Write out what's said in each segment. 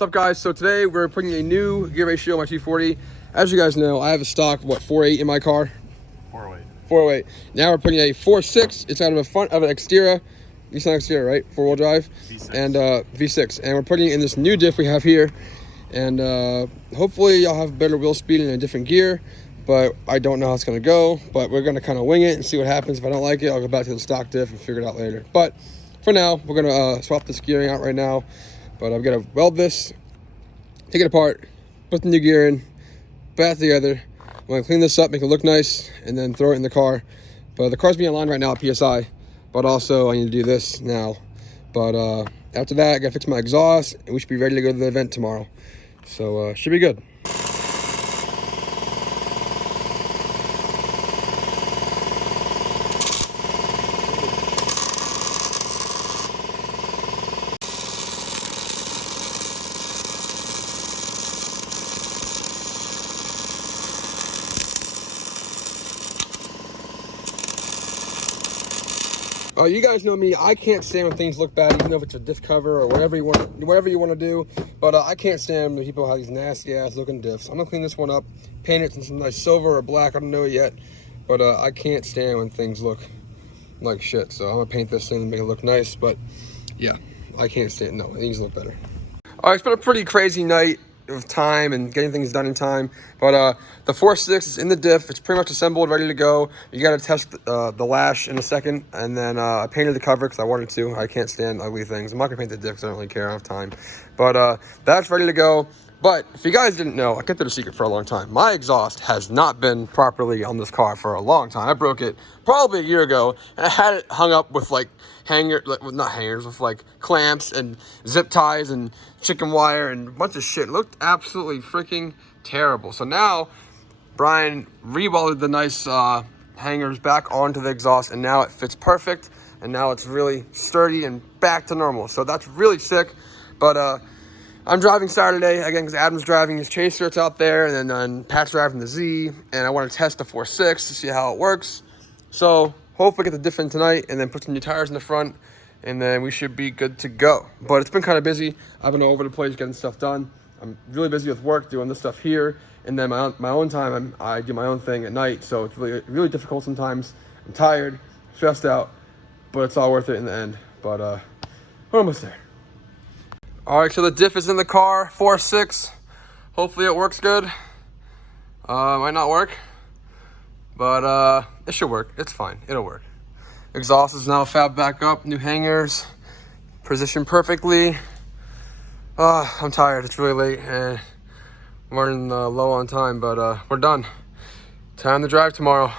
What's up, guys? So today we're putting a new gear ratio on my 240. As you guys know, I have a stock 4.8 in my car. 408. 4.08. Now we're putting a 4.6. It's out of the front of an Xterra. Nissan Xterra, right? Four-wheel drive. V6. And V6. And we're putting it in this new diff we have here. And hopefully I'll have better wheel speed in a different gear. But I don't know how it's going to go. But we're going to kind of wing it and see what happens. If I don't like it, I'll go back to the stock diff and figure it out later. But for now, we're going to swap this gearing out right now. But I'm going to weld this, take it apart, put the new gear in, back together. I'm going to clean this up, make it look nice, and then throw it in the car. But the car's being aligned right now at PSI. But also, I need to do this now. But after that, I got to fix my exhaust, and we should be ready to go to the event tomorrow. So, should be good. You guys know me. I can't stand when things look bad, even though if it's a diff cover or whatever you want to do. But I can't stand when people have these nasty ass looking diffs. I'm gonna clean this one up, paint it in some nice silver or black. I don't know it yet, but I can't stand when things look like shit. So I'm gonna paint this thing and make it look nice. But yeah, I can't stand. No, it needs to look better. All right, it's been a pretty crazy night of time and getting things done in time, but the 4.6 is in the diff. It's pretty much assembled, ready to go. You got to test the lash in a second, and then I painted the cover because I wanted to. I can't stand ugly things. I'm not gonna paint the diff because I don't really care. I don't have time, but that's ready to go. But if you guys didn't know, I kept it a secret for a long time. My exhaust has not been properly on this car for a long time. I broke it probably a year ago, and I had it hung up with like with like clamps and zip ties and chicken wire and a bunch of shit. It looked absolutely freaking terrible. So now Brian re-welded the nice hangers back onto the exhaust, and now it fits perfect, and now it's really sturdy and back to normal. So that's really sick. But I'm driving Saturday again because Adam's driving his Chaser. It's out there, and then Pat's driving the Z, and I want to test the 4.6 to see how it works. So hopefully get the diff in tonight, and then put some new tires in the front, and then we should be good to go. But it's been kind of busy. I've been all over the place getting stuff done. I'm really busy with work, doing this stuff here, and then my own time, I do my own thing at night. So it's really difficult sometimes. I'm tired, stressed out, but it's all worth it in the end. But we're almost there. All right, so the diff is in the car, 4.6. Hopefully it works good. Might not work, but it should work. It's fine, it'll work. Exhaust is now fab back up, new hangers, positioned perfectly. I'm tired, it's really late, and I'm running low on time, but we're done. Time to drive tomorrow.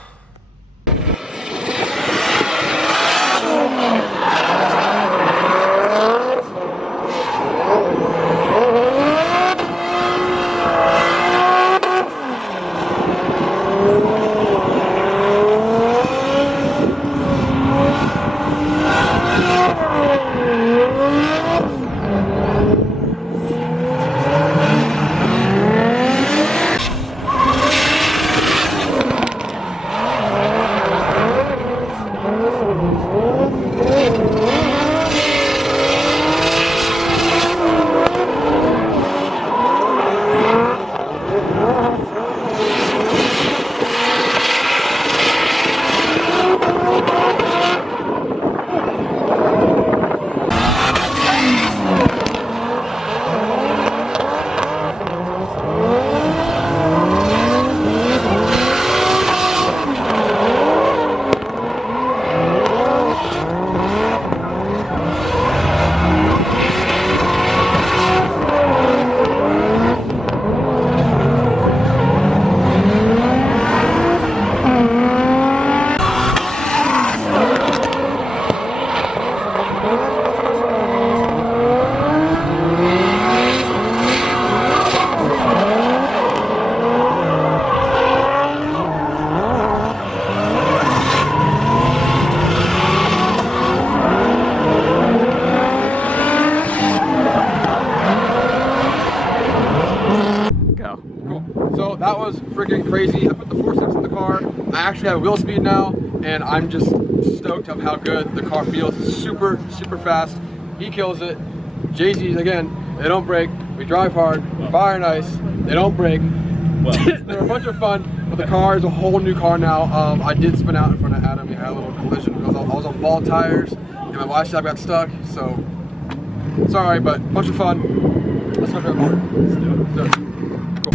So that was freaking crazy. I put the 4.6 in the car. I actually have wheel speed now, and I'm just stoked of how good the car feels. It's super, super fast. He kills it. JZ again They don't break. We drive hard. Fire nice. They don't break. Well, They're a bunch of fun, but the car is a whole new car now. I did spin out in front of Adam. We had a little collision because I was on ball tires and my Y shaft got stuck. So sorry, but a bunch of fun. Let's go to our board. Let's do it. Cool.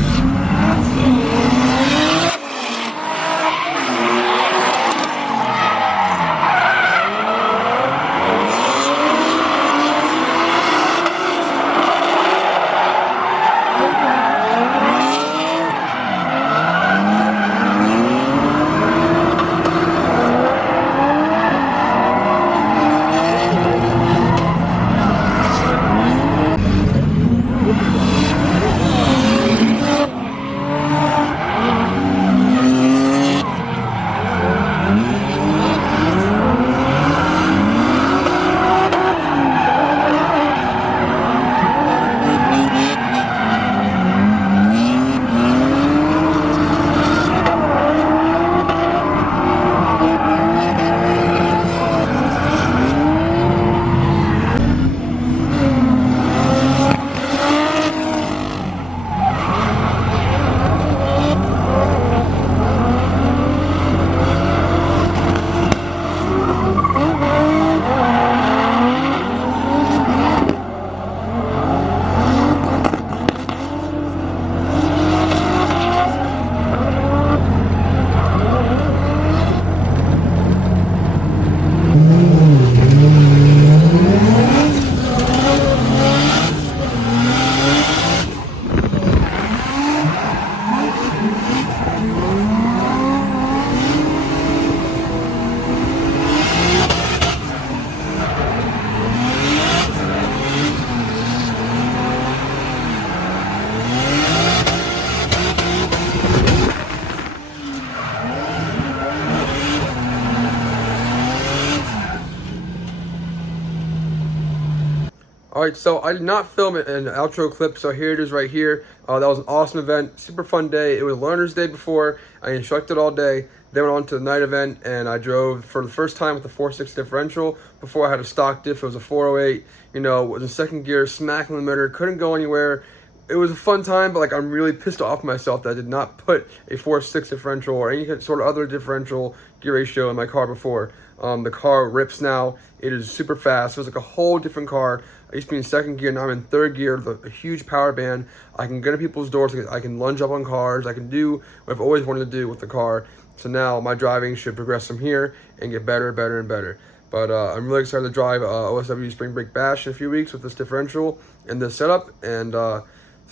All right, so I did not film an outro clip, so here it is right here. That was an awesome event, super fun day. It was Learner's Day before. I instructed all day. Then went on to the night event, and I drove for the first time with the 4.6 differential. Before I had a stock diff, it was a 408. You know, was in second gear, smacking the motor, couldn't go anywhere. It was a fun time, but like I'm really pissed off myself that I did not put a 4.6 differential or any sort of other differential gear ratio in my car before. The car rips now. It is super fast. It was like a whole different car. I used to be in second gear, now I'm in third gear with a huge power band. I can get to people's doors. I can lunge up on cars. I can do what I've always wanted to do with the car. So now my driving should progress from here and get better, better, and better. But I'm really excited to drive OSW Spring Break Bash in a few weeks with this differential and this setup. And it's going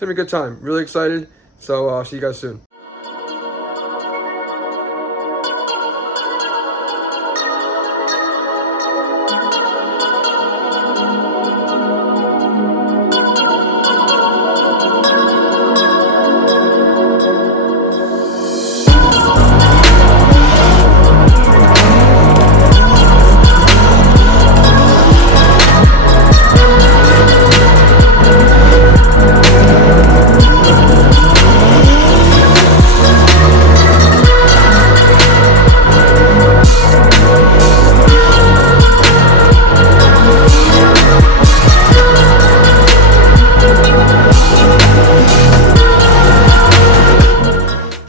to be a good time. Really excited. So see you guys soon.